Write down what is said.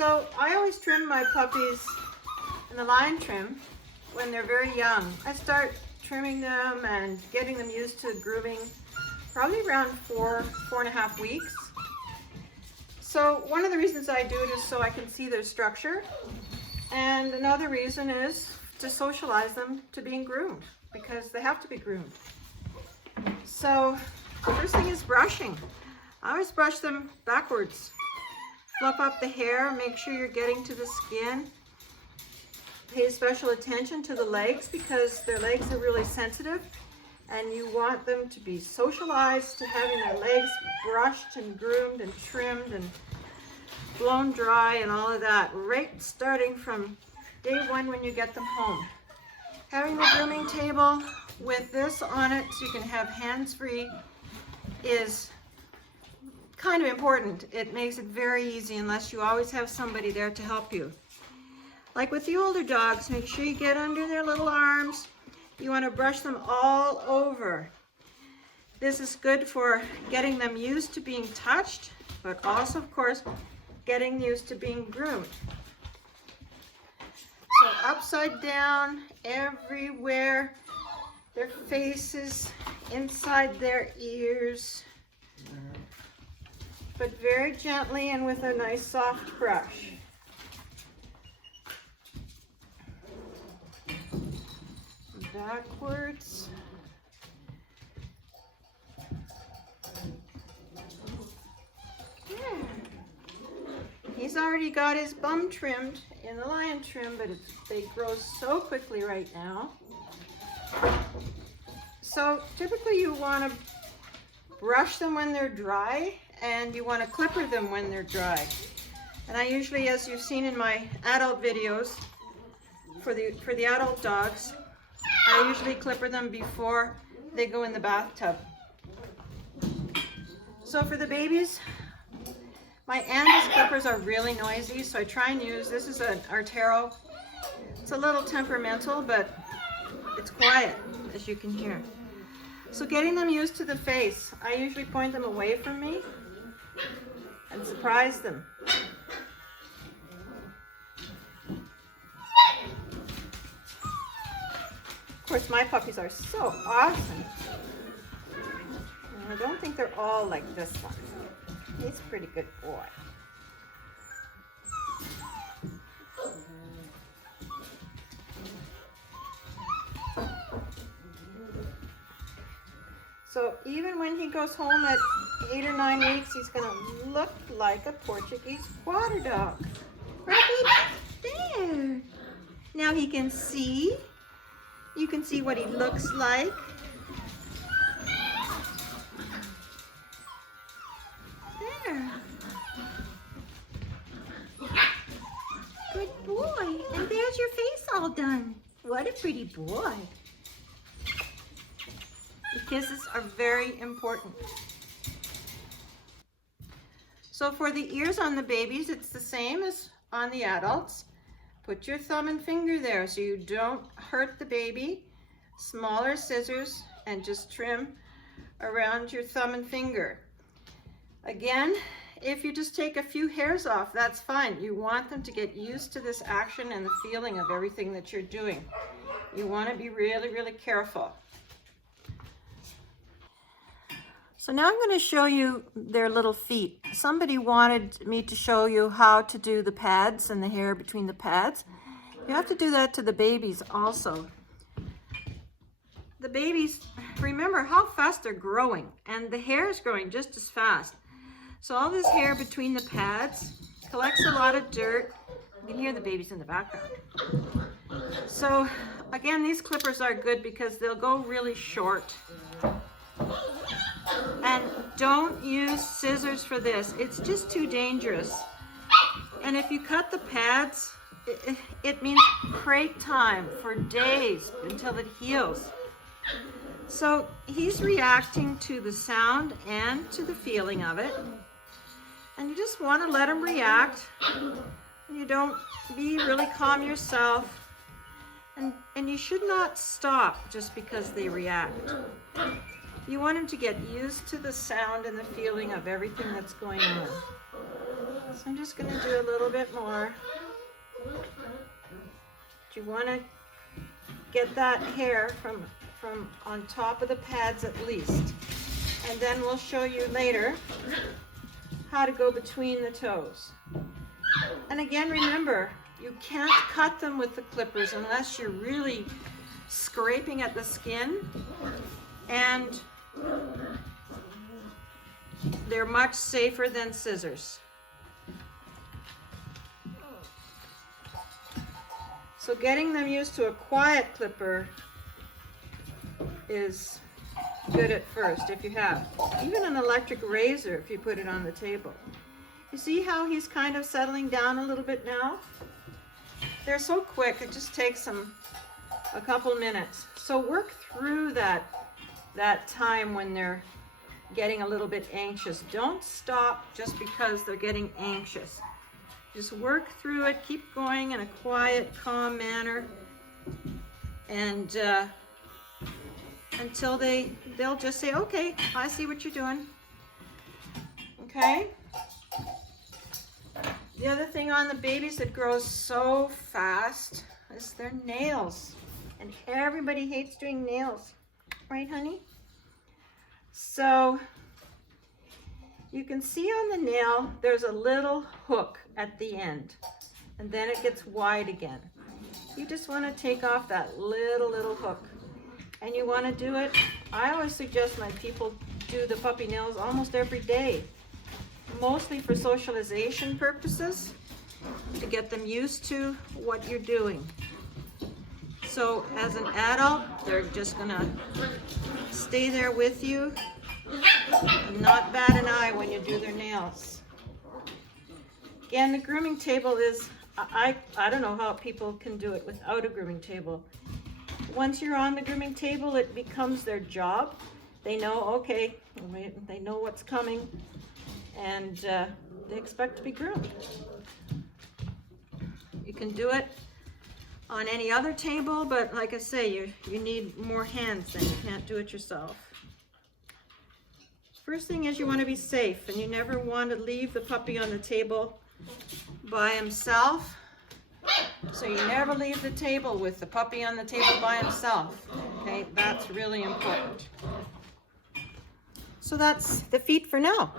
So I always trim my puppies in the line trim when they're very young. I start trimming them and getting them used to grooming probably around 4.5 weeks. So one of the reasons I do it is so I can see their structure, and another reason is to socialize them to being groomed, because they have to be groomed. So the first thing is brushing. I always brush them backwards. Fluff up the hair, make sure you're getting to the skin. Pay special attention to the legs because their legs are really sensitive, and you want them to be socialized to having their legs brushed and groomed and trimmed and blown dry and all of that, right starting from day one when you get them home. Having the grooming table with this on it so you can have hands-free is kind of important. It makes it very easy unless you always have somebody there to help you. Like with the older dogs, make sure you get under their little arms. You want to brush them all over. This is good for getting them used to being touched, but also, of course, getting used to being groomed. So upside down, everywhere, their faces, inside their ears, but very gently and with a nice soft brush. Backwards. Yeah. He's already got his bum trimmed in the lion trim, but they grow so quickly right now. So typically you want to brush them when they're dry, and you want to clipper them when they're dry. And I usually, as you've seen in my adult videos, for the adult dogs, I usually clipper them before they go in the bathtub. So for the babies, my Andes clippers are really noisy, so I try and use, this is an Artero. It's a little temperamental, but it's quiet, as you can hear. So getting them used to the face, I usually point them away from me and surprise them. Of course, my puppies are so awesome. And I don't think they're all like this one. He's a pretty good boy. So even when he goes home at 8 or 9 weeks, he's going to look like a Portuguese water dog. Right there. Now he can see. You can see what he looks like. There. Good boy. And there's your face all done. What a pretty boy. The kisses are very important. So for the ears on the babies, it's the same as on the adults. Put your thumb and finger there so you don't hurt the baby. Smaller scissors and just trim around your thumb and finger. Again, if you just take a few hairs off, that's fine. You want them to get used to this action and the feeling of everything that you're doing. You want to be really, really careful. So now I'm going to show you their little feet. Somebody wanted me to show you how to do the pads and the hair between the pads. You have to do that to the babies also. The babies, remember how fast they're growing, and the hair is growing just as fast. So all this hair between the pads collects a lot of dirt. You can hear the babies in the background. So again, these clippers are good because they'll go really short. And don't use scissors for this. It's just too dangerous. And if you cut the pads, it means crate time for days until it heals. So he's reacting to the sound and to the feeling of it. And you just want to let him react. You don't be really calm yourself. And you should not stop just because they react. You want him to get used to the sound and the feeling of everything that's going on. So I'm just going to do a little bit more. You want to get that hair from on top of the pads at least. And then we'll show you later how to go between the toes. And again, remember, you can't cut them with the clippers unless you're really scraping at the skin, and they're much safer than scissors. So getting them used to a quiet clipper is good at first if you have. Even an electric razor if you put it on the table. You see how he's kind of settling down a little bit now? They're so quick, it just takes them a couple minutes. So work through that time when they're getting a little bit anxious. Don't stop just because they're getting anxious. Just work through it, keep going in a quiet, calm manner, and until they'll just say, okay, I see what you're doing. Okay? The other thing on the babies that grows so fast is their nails. And everybody hates doing nails. Right, honey? So you can see on the nail, there's a little hook at the end. And then it gets wide again. You just want to take off that little hook. And you want to do it, I always suggest my people do the puppy nails almost every day. Mostly for socialization purposes, to get them used to what you're doing. So as an adult, they're just gonna stay there with you and not bat an eye when you do their nails. Again, the grooming table is, I don't know how people can do it without a grooming table. Once you're on the grooming table, it becomes their job. They know, okay, they know what's coming, and they expect to be groomed. You can do it on any other table, but like I say, you need more hands than you can't do it yourself. First thing is you want to be safe, and you never want to leave the puppy on the table by himself. So you never leave the table with the puppy on the table by himself. Okay, that's really important. So that's the feet for now.